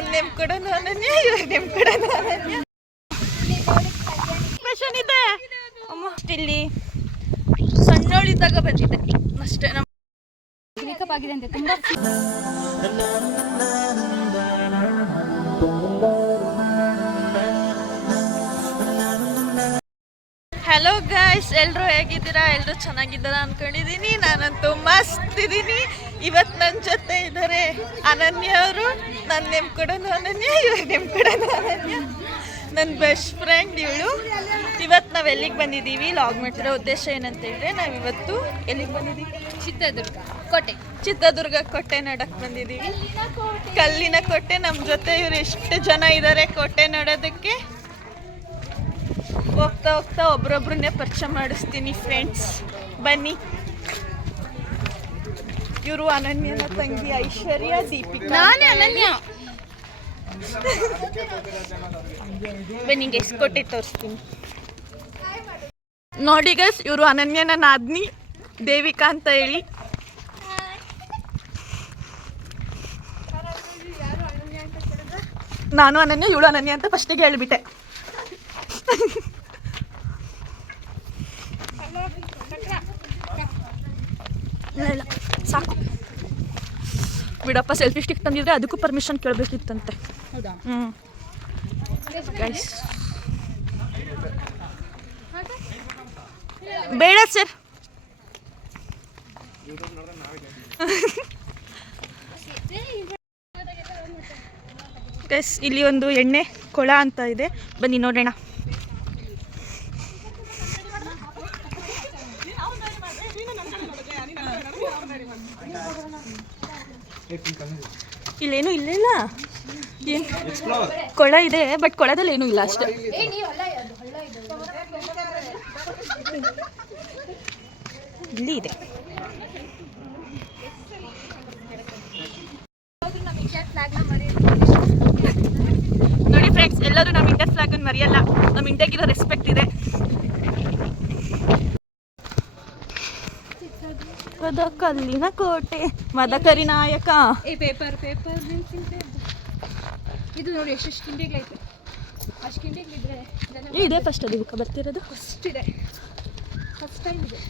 ನನ್ನ ನೇಮ್ ಕೂಡ ಅನನ್ಯ, ಇವ್ರ ನೇಮ್ ಕೂಡ ಅನನ್ಯ. ಸ್ಪೆಷಲ್ ಇದೆ ಅಮ್ಮ. ಇಲ್ಲಿ ಸಣ್ಣೋಳಿದ್ದಾಗ ಬಂದಿದ್ದೆ ಅಷ್ಟೇ. ನಮ್ಮ ಮೇಕಪ್ ಆಗಿದೆ ಅಂತ ತುಂಬಾ. ಹಲೋ ಗೈಸ್, ಎಲ್ಲರೂ ಹೇಗಿದ್ದೀರಾ? ಎಲ್ಲರೂ ಚೆನ್ನಾಗಿದ್ದೀರಾ ಅಂದ್ಕೊಂಡಿದ್ದೀನಿ. ನಾನಂತೂ ಮಸ್ತ್ ಇದ್ದೀನಿ. ಇವತ್ತು ನನ್ನ ಜೊತೆ ಇದ್ದಾರೆ ಅನನ್ಯ ಅವರು. ನನ್ನ ನೇಮ್ ಕೂಡ ಅನನ್ಯ, ಇವ್ರ ನೇಮ್ ಕೂಡ ಅನನ್ಯ. ನನ್ನ ಬೆಸ್ಟ್ ಫ್ರೆಂಡ್ ಇವಳು. ಇವತ್ತು ನಾವು ಎಲ್ಲಿಗೆ ಬಂದಿದ್ದೀವಿ, ಲಾಗ್ ಮಾಡ್ತಿರೋ ಉದ್ದೇಶ ಏನಂತ ಹೇಳಿದ್ರೆ, ನಾವಿವತ್ತು ಎಲ್ಲಿಗೆ ಬಂದಿದ್ದೀವಿ? ಚಿತ್ರದುರ್ಗ ಕೋಟೆ ನೋಡಕ್ಕೆ ಬಂದಿದ್ದೀವಿ. ಕಲ್ಲಿನ ಕೋಟೆ. ನಮ್ಮ ಜೊತೆ ಇವ್ರು ಎಷ್ಟು ಜನ ಇದ್ದಾರೆ ಕೋಟೆ ನೋಡೋದಕ್ಕೆ. ಹೋಗ್ತಾ ಹೋಗ್ತಾ ಒಬ್ರೊಬ್ರನ್ನೇ ಪರಿಚಯ ಮಾಡಿಸ್ತೀನಿ ಫ್ರೆಂಡ್ಸ್, ಬನ್ನಿ. ಇವರು ಅನನ್ಯನ ತಂಗಿ ಐಶ್ವರ್ಯ, ದೀಪಿಕಾ. ನಾನೇ ಅನನ್ಯ. ಬನ್ನಿ ಗೈಸ್, ಕೋಟೆ ತೋರಿಸ್ತೀನಿ. ನೋಡಿ ಗೈಸ್, ಇವರು ಅನನ್ಯನ ನಾದ್ನಿ ದೇವಿಕಾ ಅಂತ ಹೇಳಿ. ನಾನು ಅನನ್ಯ, ಇವಳು ಅನನ್ಯ ಅಂತ ಫಸ್ಟಿಗೆ ಹೇಳ್ಬಿಟ್ಟೆ. ಇಲ್ಲ ಸಾಕು ಬಿಡಪ್ಪ. ಸೆಲ್ಫಿ ಸ್ಟಿಕ್ ತಂದಿದ್ರೆ ಅದಕ್ಕೂ ಪರ್ಮಿಷನ್ ಕೇಳಬೇಕಿತ್ತಂತೆ. ಗೈಸ್ ಬೇಡ ಸರ್. ಗೈಸ್ ಇಲ್ಲಿ ಒಂದು ಎಣ್ಣೆ ಕೊಳ ಅಂತ ಇದೆ, ಬನ್ನಿ ನೋಡೋಣ. ಇಲ್ಲೇನು ಇಲ್ಲ. ಏನು ಕೊಳ ಇದೆ, ಬಟ್ ಕೊಳದಲ್ಲಿ ಏನೂ ಇಲ್ಲ ಅಷ್ಟೇ. ಇಲ್ಲಿ ಇದೆ. ನೋಡಿ ಫ್ರೆಂಡ್ಸ್, ಎಲ್ಲರೂ ನಮ್ಮ ಇಂಡಿಯಾ ಫ್ಲಾಗ್ ಅನ್ನು ಮರೆಯಲ್ಲ. ನಮ್ಮ ಇಂಡಿಯಾಗಿರೋ ರೆಸ್ಪೆಕ್ಟ್ ಇದೆ. ಕಲ್ಲಿನ ಕೋಟೆ, ಮದಕರಿ ನಾಯಕ. ಪೇಪರ್ ಇದು ನೋಡಿ ಎಷ್ಟು ಕಿಂಡಿಗಳೈತೆ. ಅಷ್ಟು ಕಿಂಡಿಗಳಿದ್ರೆ ಇದೆ ಫಸ್ಟ್ ಅದು ಬುಕ್ಕ ಬರ್ತಿರೋದು. ಫಸ್ಟ್ ಇದೆ, ಫಸ್ಟ್ ಟೈಮ್ ಇದೆ.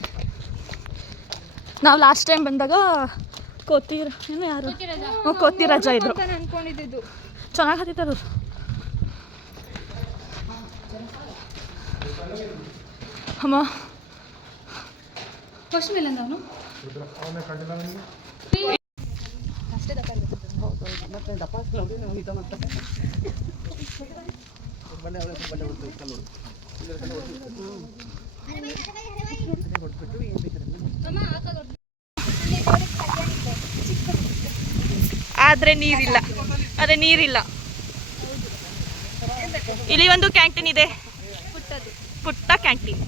ನಾವು ಲಾಸ್ಟ್ ಟೈಮ್ ಬಂದಾಗ ಏನು ಯಾರು ಕೋತಿ ರಜಾ ಇದ್ರು ಅನ್ಕೊಂಡಿದ್ದು. ಚೆನ್ನಾಗಿ ಹತ್ತಿದ್ರು. ಅಮ್ಮ ಫಸ್ಟ್ ಮೇಲೆ ಅವನು ಆದರೆ ನೀರಿಲ್ಲ. ಇಲ್ಲಿ ಒಂದು ಕ್ಯಾಂಟೀನ್ ಇದೆ, ಪುಟ್ಟ ಕ್ಯಾಂಟೀನ್.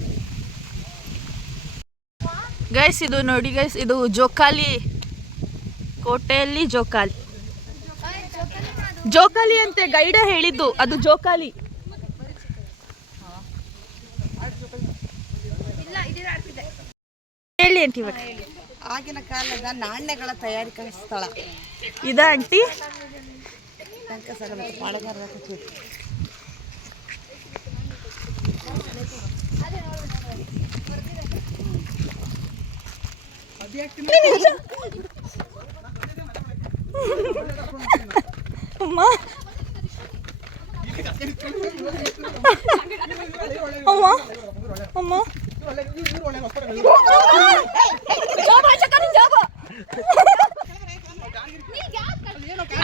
ಗೈಸ್ ಇದು ನೋಡಿ ಗೈಸ್, ಇದು ಜೋಕಾಲಿ. ಕೋಟೆಯಲ್ಲಿ ಜೋಕಾಲಿ ಅಂತೆ ಗೈಡ ಹೇಳಿದ್ದು, ಅದು ಜೋಕಾಲಿ. ಹೇಳಿ ಆಂಟಿ. ಇವಾಗ ಆಗಿನ ಕಾಲದ ನಾಣ್ಯಗಳ ತಯಾರಿಕಾ ಸ್ಥಳ ಇದ ಆಂಟಿ. ಅಮ್ಮ ಅಮ್ಮ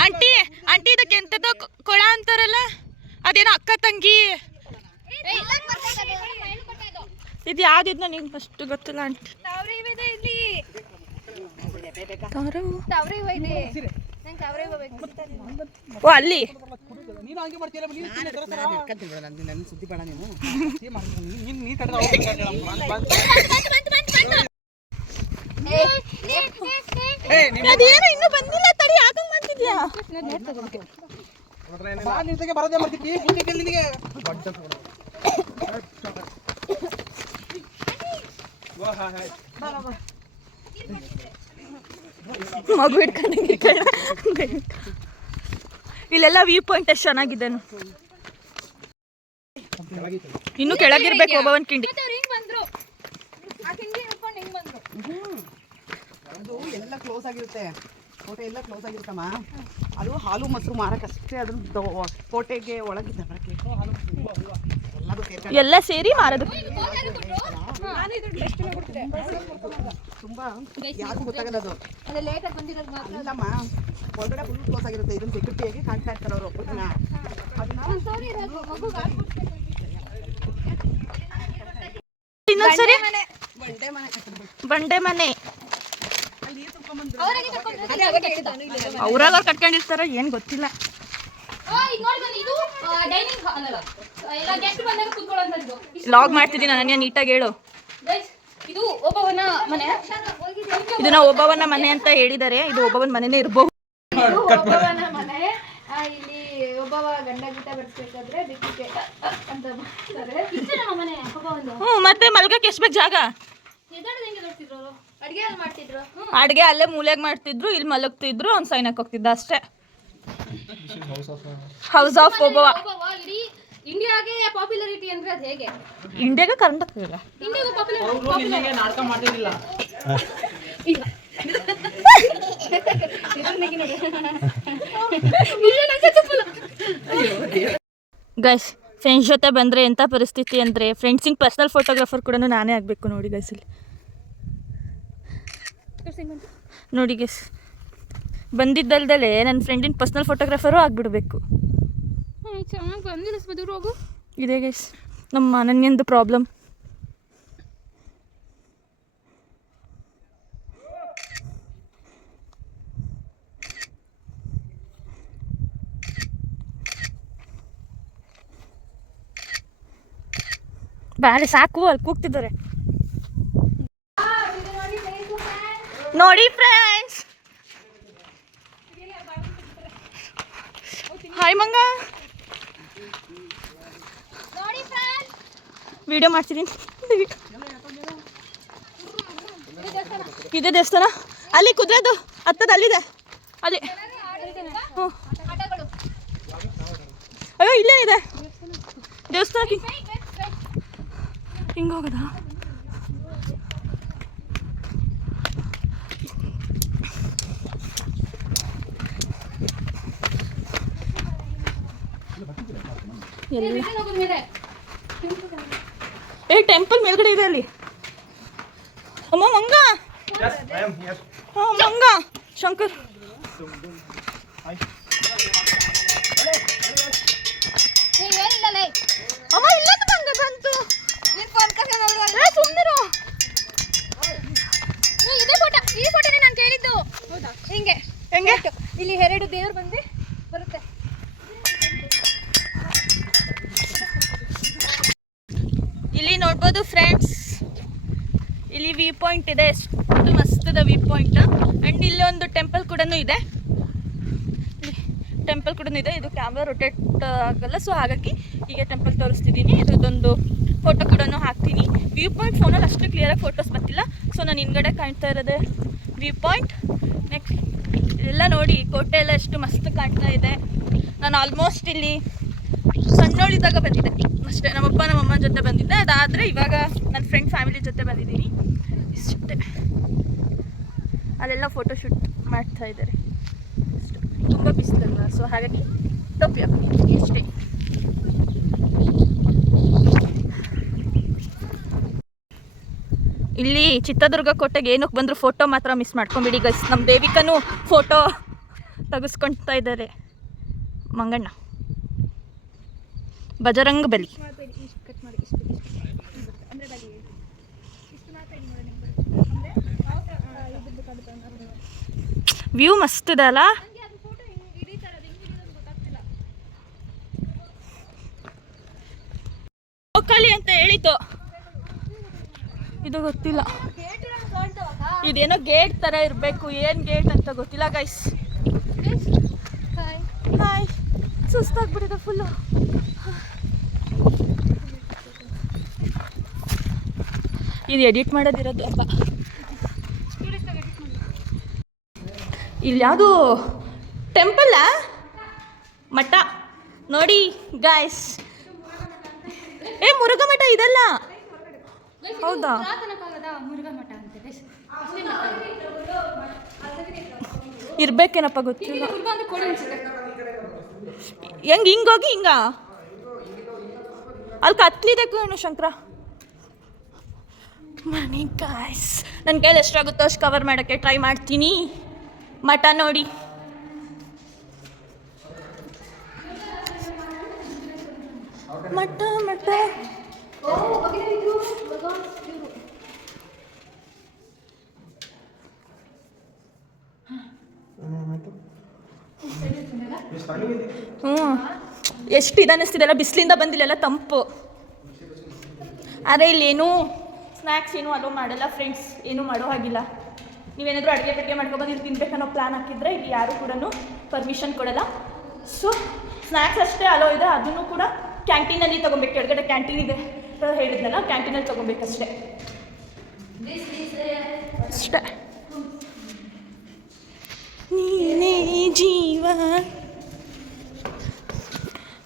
ಆಂಟಿ ಆಂಟಿ ಇದಕ್ಕೆ ಎಂತದ್ದು ಕೊಳ ಅಂತಾರಲ್ಲ, ಅದೇನೋ ಅಕ್ಕ ತಂಗಿ. ಇದು ಯಾವ್ದಿದ್ನ ನಿಂಗೆ ಅಷ್ಟು ಗೊತ್ತಿಲ್ಲ ಆಂಟಿ. ಓ ಅಲ್ಲಿ ಅದೇನು ಇನ್ನೂ ಬಂದಿಲ್ಲ, ತಡಿ. ಯಾಕಂಗ್ ಮಾಡ್ತಿದ್ಯಾ? ಮಗು ಇಟ್ಕೊಂಡು ಇಲ್ಲೆಲ್ಲ ವ್ಯೂ ಪಾಯಿಂಟ್ ಎಷ್ಟು ಚೆನ್ನಾಗಿದೆ. ಇನ್ನು ಕೆಳಗಿರ್ಬೇಕು ಒಬ್ಬವನ್ ಕಿಂಡಿ. ಅದು ಎಲ್ಲ ಕ್ಲೋಸ್ ಆಗಿರುತ್ತೆ, ಕೋಟೆ ಎಲ್ಲ ಕ್ಲೋಸ್ ಆಗಿರುತ್ತಮ್ಮ. ಅದು ಹಾಲು ಮೊಸರು ಮಾರಕ್ಕಷ್ಟೇ, ಅದ್ರದ್ದು ಕೋಟೆಗೆ ಒಳಗಿದ್ದ ಬರಕ್ಕೆ ಎಲ್ಲ ಸೇರಿ ಮಾರೋದು. ತುಂಬಾ ಯಾರಿಗೂ ಗೊತ್ತಾಗಲ್ಲ ಅದು. ಅಲ್ಲಮ್ಮ, ಒಳಗಡೆ ಫುಲ್ ಕ್ಲೋಸ್ ಆಗಿರುತ್ತೆ. ಇದನ್ನ ಸೆಕ್ಯೂರಿಟಿಯಾಗಿ ಕಾಣ್ತಾ ಇರ್ತಾರೆ ಅವರು ಒಬ್ಬರನ್ನ. ಇನ್ನೊಂದ್ಸರಿ ಬಂಡೆ ಮನೆ ಬಂಡೆ ಮನೆ ಅವ್ರಾಗ ಕಟ್ಕೊಂಡಿರ್ತಾರ, ಏನ್ ಗೊತ್ತಿಲ್ಲ. ಲಾಗ್ ಮಾಡ್ತಿದ್ದೀನಿ ಅನನ್ಯ, ನೀಟಾಗಿ ಹೇಳು. ಇದು ಒಬ್ಬವನ ಮನೆ. ಇದನ್ನ ಒಬ್ಬವನ ಮನೆ ಅಂತ ಹೇಳಿದ್ದಾರೆ. ಇದು ಒಬ್ಬವನ ಮನೆನೇ ಇರಬಹುದು. ಒಬ್ಬವನ ಮನೆ. ಇಲ್ಲಿ ಒಬ್ಬವ ಗಂಡ ಗಿಟ ಬರ್ಸ್ಬೇಕಾದ್ರೆ ಬಿಟ್ಟಿಗೆ ಅಂತ ಬರ್ತಾರೆ. ಮನೆ ಮತ್ತೆ ಮಲ್ಗಕ್ಕೆ ಎಷ್ಟು ಬೇಕು ಜಾಗ? ಅಡಿಗೆ ಮಾಡ್ತಿದ್ರು. ಅಡ್ಗೆ ಅಲ್ಲೇ ಮೂಲೆಗೆ ಮಾಡ್ತಿದ್ರು, ಇಲ್ಲಿ ಮಲಗ್ತಿದ್ರು, ಅವ್ನು ಸೈನಕ್ಕೆ ಹೋಗ್ತಿದ್ದ ಅಷ್ಟೇ. ಹೌಸ್ ಆಫ್ ಒಬ್ಬವ. ಇಡೀ ಇಂಡಿಯಾಗೆ ಪಾಪ್ಯುಲಾರಿಟಿ ಅಂದ್ರೆ ಅದು ಹೇಗೆ? ಇಂಡಿಯಾಗೆ ಕರ್ನಾಟಕ ಇಲ್ಲ, ಇಂಡಿಯಾಗೆ ನಾಟಕ ಮಾಡ್ತಿರ್ಲಿಲ್ಲ. ಗೈಸ್, ಫ್ರೆಂಡ್ಸ್ ಜೊತೆ ಬಂದರೆ ಎಂಥ ಪರಿಸ್ಥಿತಿ ಅಂದರೆ, ಫ್ರೆಂಡ್ಸಿಗೆ ಪರ್ಸ್ನಲ್ ಫೋಟೋಗ್ರಾಫರ್ ಕೂಡ ನಾನೇ ಆಗಬೇಕು ನೋಡಿ ಗೈಸ್. ಇಲ್ಲಿ ನೋಡಿ ಗೈಸ್, ಬಂದಿದ್ದಲ್ದಲೇ ನನ್ನ ಫ್ರೆಂಡಿನ ಪರ್ಸ್ನಲ್ ಫೋಟೋಗ್ರಾಫರು ಆಗಿಬಿಡ್ಬೇಕು. ಚೆನ್ನಾಗಿ ಬಂದಿಲ್ಲ, ದೂರ ಹೋಗು. ಇದೆ ಗೈಸ್ ನಮ್ಮ ಅನನ್ಯಂದು ಪ್ರಾಬ್ಲಮ್. ಬಾಳೆ ಸಾಕು, ಅಲ್ಲಿ ಕೂಗ್ತಿದ್ದಾರೆ ನೋಡಿ ಫ್ರೆಂಡ್ಸ್. ಹಾಯ್ ಮಂಗ, ವಿಡಿಯೋ ಮಾಡ್ತೀನಿ. ಇದೆ ದೇವಸ್ಥಾನ, ಅಲ್ಲಿ ಕುದುರೆದು ಹತ್ತದ ಅಲ್ಲಿದೆ, ಅಲ್ಲಿ. ಅಯ್ಯೋ ಇಲ್ಲೇ ಇದೆ ದೇವಸ್ಥಾನಕ್ಕೆ. ಹಿಂಗೆ ಹೋಗೋದಾ? ಏ ಟೆಂಪಲ್ ಮೇಲ್ಗಡೆ ಇದೆ ಅಲ್ಲಿ. ಅಮ್ಮ ಮಂಗ, ಮಂಗ ಶಂಕರ್. ಅಮ್ಮ ಇಲ್ಲದ ಮಂಗ ಬಂತು. ಸುಮ್ಮನಿರು. ಇದೇ ಫೋಟೋ, ಈ ಫೋಟೋನೇ ನಾನು ಕೇಳಿದ್ದು. ಹೌದಾ? ಹಿಂಗೆ ಹೆಂಗೆ? ಇಲ್ಲಿ 2 ದೇವ್ರು ಬಂದು ಬರುತ್ತೆ. ಇಲ್ಲಿ ನೋಡ್ಬೋದು ಫ್ರೆಂಡ್ಸ್, ಇಲ್ಲಿ ವ್ಯೂ ಪಾಯಿಂಟ್ ಇದೆ. ಎಷ್ಟು ಮಸ್ತದ ವ್ಯೂ ಪಾಯಿಂಟ್. ಆ್ಯಂಡ್ ಇಲ್ಲೊಂದು ಟೆಂಪಲ್ ಕೂಡ ಇದೆ. ಟೆಂಪಲ್ ಕೂಡ ಇದೆ. ಇದು ಕ್ಯಾಮ್ರಾ ರೊಟೇಟ್ ಆಗಲ್ಲ, ಸೊ ಹಾಗಾಗಿ ಈಗ ಟೆಂಪಲ್ ತೋರಿಸ್ತಿದ್ದೀನಿ. ಇದೊಂದು ಫೋಟೋ ಕೂಡ ಹಾಕ್ತೀನಿ. ವ್ಯೂ ಪಾಯಿಂಟ್ ಫೋನಲ್ಲಿ ಅಷ್ಟು ಕ್ಲಿಯರಾಗಿ ಫೋಟೋಸ್ ಬರ್ತಿಲ್ಲ, ಸೊ ನಾನು ಹಿಂದ್ಗಡೆ ಕಾಣ್ತಾ ಇರೋದೆ ವ್ಯೂ ಪಾಯಿಂಟ್. ನೆಕ್ಸ್ಟ್ ಎಲ್ಲ ನೋಡಿ, ಕೋಟೆ ಎಲ್ಲ ಎಷ್ಟು ಮಸ್ತ್ ಕಾಣ್ತಾ ಇದೆ. ನಾನು ಆಲ್ಮೋಸ್ಟ್ ಇಲ್ಲಿ ಸಣ್ಣೋಳಿದ್ದಾಗ ಬಂದಿದ್ದೆ ಅಷ್ಟೇ. ನಮ್ಮಪ್ಪ ನಮ್ಮಮ್ಮನ ಜೊತೆ ಬಂದಿದ್ದೆ. ಅದಾದರೆ ಇವಾಗ ನನ್ನ ಫ್ರೆಂಡ್ ಫ್ಯಾಮಿಲಿ ಜೊತೆ ಬಂದಿದ್ದೀನಿ ಇಷ್ಟೇ. ಅಲ್ಲೆಲ್ಲ ಫೋಟೋಶೂಟ್ ಮಾಡ್ತಾ ಇದ್ದಾರೆ. ತುಂಬ ಬಿಸಿಲಲ್ಲ, ಸೊ ಹಾಗಾಗಿ ಟೋಪಿ ಹಾಕ್ತೀನಿ ಅಷ್ಟೇ. ಇಲ್ಲಿ ಚಿತ್ರದುರ್ಗ ಕೋಟೆಗೆ ಏನಕ್ಕೆ ಬಂದರೂ ಫೋಟೋ ಮಾತ್ರ ಮಿಸ್ ಮಾಡ್ಕೊಂಬಿಡಿ ಗೈಸ್. ನಮ್ಮ ದೇವಿಕನೂ ಫೋಟೋ ತೆಗೆಸ್ಕೊಳ್ತಾ ಇದ್ದಾರೆ. ಮಂಗಣ್ಣ ಬಜರಂಗ ಬಲಿ. ವ್ಯೂ ಮಸ್ತ್ ಇದೆ ಅಲ್ಲ. ಹೋಗಲಿ ಅಂತ ಹೇಳಿದ್ದು, ಇದು ಗೊತ್ತಿಲ್ಲ. ಇದೇನೋ ಗೇಟ್ ಥರ ಇರಬೇಕು, ಏನು ಗೇಟ್ ಅಂತ ಗೊತ್ತಿಲ್ಲ ಗೈಸ್. ಹಾಯ್, ಸುಸ್ತಾಗ್ಬಿಟ್ಟಿದೆ ಫುಲ್ಲು. ಇದು ಎಡಿಟ್ ಮಾಡೋದಿರೋದು ಅಪ್ಪ. ಇಲ್ಲಿ ಯಾವುದು ಟೆಂಪಲ್ಲ? ಮಠ ನೋಡಿ ಗಾಯ್ಸ್. ಮುರುಘಾ ಮಠ ಇದಲ್ಲ. ಹೌದಾ? ಪುರಾತನ ಕಾಲದ ಮುರುಘಾ ಮಠ ಅಂತ guys. ಇರ್ಬೇಕೇನಪ್ಪ ಗೊತ್ತಿಲ್ಲ. ಮುರುಘಾ ಅಂದ್ರೆ ಕೋಳಿ ಅನ್ಸುತ್ತೆ. ಹಿಂಗೋಗಿ ಹಿಂಗ ಅಲ್ಲಿ ಕತ್ಲಿದೆ ಏನು ಶಂಕರ. ಮನೆ ಗಾಯ್ಸ್, ನನ್ನ ಕೈಲಿ ಎಷ್ಟಾಗುತ್ತೋ ಅಷ್ಟು ಕವರ್ ಮಾಡೋಕ್ಕೆ ಟ್ರೈ ಮಾಡ್ತೀನಿ. ಮಠ ನೋಡಿ. ಮಠ ಮಠ ಎಷ್ಟು ಇದು ಅನ್ನಿಸ್ತಿದೆಲ್ಲ, ಬಿಸಿಲಿಂದ ಬಂದಿಲ್ಲ, ತಂಪು. ಆದರೆ ಇಲ್ಲಿ ಏನೂ ಸ್ನ್ಯಾಕ್ಸ್ ಏನೂ ಅಲೋ ಮಾಡಲ್ಲ ಫ್ರೆಂಡ್ಸ್, ಏನೂ ಮಾಡೋ ಹಾಗಿಲ್ಲ. ನೀವೇನಾದರೂ ಅಡುಗೆ ಮಾಡ್ಕೊಬಂದು ಇಲ್ಲಿ ತಿನ್ಬೇಕನ್ನೋ ಪ್ಲ್ಯಾನ್ ಹಾಕಿದ್ರೆ ಇಲ್ಲಿ ಯಾರೂ ಕೂಡ ಪರ್ಮಿಷನ್ ಕೊಡಲ್ಲ. ಸೊ ಸ್ನ್ಯಾಕ್ಸ್ ಅಷ್ಟೇ ಅಲೋ ಇದೆ, ಅದನ್ನು ಕೂಡ ಕ್ಯಾಂಟೀನಲ್ಲಿ ತೊಗೊಬೇಕು. ಕೆಳಗಡೆ ಕ್ಯಾಂಟೀನ್ ಇದೆ ಹೇಳಿದ್ನಲ್ಲ, ಕ್ಯಾಂಟೀನಲ್ಲಿ ತೊಗೊಬೇಕಷ್ಟೇ. ಅಷ್ಟೇ. ನೀನೇ ಜೀವ.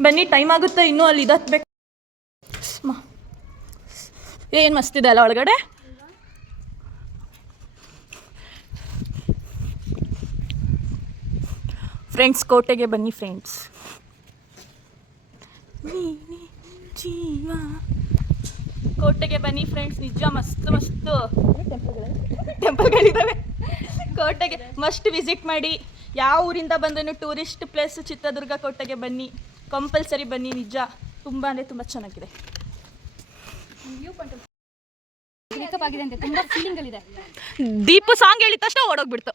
ಬನ್ನಿ, ಟೈಮ್ ಆಗುತ್ತೆ ಇನ್ನೂ. ಅಲ್ಲಿ ಇದತ್ಬೇಕು. ಏನು ಮಸ್ತಿದೆ ಅಲ್ಲ ಒಳಗಡೆ. ಫ್ರೆಂಡ್ಸ್, ಕೋಟೆಗೆ ಬನ್ನಿ ಫ್ರೆಂಡ್ಸ್. ನೀನೇ ಜೀವ. ಕೋಟೆಗೆ ಬನ್ನಿ ಫ್ರೆಂಡ್ಸ್, ನಿಜ ಮಸ್ತ್ ಮಸ್ತು ಟೆಂಪಲ್ಗಳಿದ್ದಾವೆ. ಕೋಟೆಗೆ ಮಸ್ಟ್ ವಿಸಿಟ್ ಮಾಡಿ. ಯಾವ ಊರಿಂದ ಬಂದ್ರೂ ಟೂರಿಸ್ಟ್ ಪ್ಲೇಸ್ ಚಿತ್ರದುರ್ಗ ಕೋಟೆಗೆ ಬನ್ನಿ, ಕಂಪಲ್ಸರಿ ಬನ್ನಿ. ನಿಜ ತುಂಬ ಅಂದರೆ ತುಂಬ ಚೆನ್ನಾಗಿದೆ. ಮೇಕಪ್ ಆಗಿದೆ ಅಂತ ತುಂಬಾ ಫೀಲಿಂಗ್ಗಳಿದೆ. ದೀಪು ಸಾಂಗ್ ಹೇಳಿದ ತಕ್ಷಣ ಓಡೋಗ್ಬಿಡ್ತು.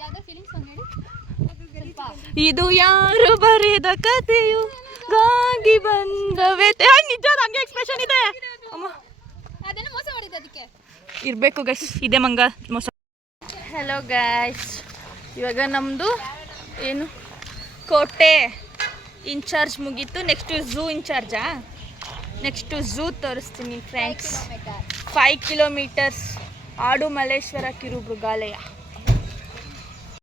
ಯಾವ್ದೋ ಫೀಲಿಂಗ್ ಸಾಂಗ್ ಹೇಳಿ. ಇದು ಯಾರು ಬರೆದ ಕಥೆಯು ಗಾಗಿ ಬಂದವೆ. ನಿಜ ಹಂಗೆ ಎಕ್ಸ್ಪ್ರೆಷನ್ ಇದೆ. ಅಮ್ಮ ಅದನ್ನ ಮೋಸ ಮಾಡಿದ್ದೆ, ಅದಕ್ಕೆ ಇರಬೇಕು ಗೈಸ್. ಇದೆ ಮಂಗ ಮೋಸ. ಹಲೋ ಗೈಸ್, ಇವಾಗ ನಮ್ಮದು ಏನು ಕೋಟೆ ಇನ್ಚಾರ್ಜ್ ಮುಗೀತು. ನೆಕ್ಸ್ಟು ಝೂ ಇನ್ಚಾರ್ಜಾ. ನೆಕ್ಸ್ಟು ಝೂ ತೋರಿಸ್ತೀನಿ ಫ್ರೆಂಡ್ಸ್. 5 ಕಿಲೋಮೀಟರ್ಸ್ ಆಡು ಮಲ್ಲೇಶ್ವರ ಕಿರು ಮೃಗಾಲಯ.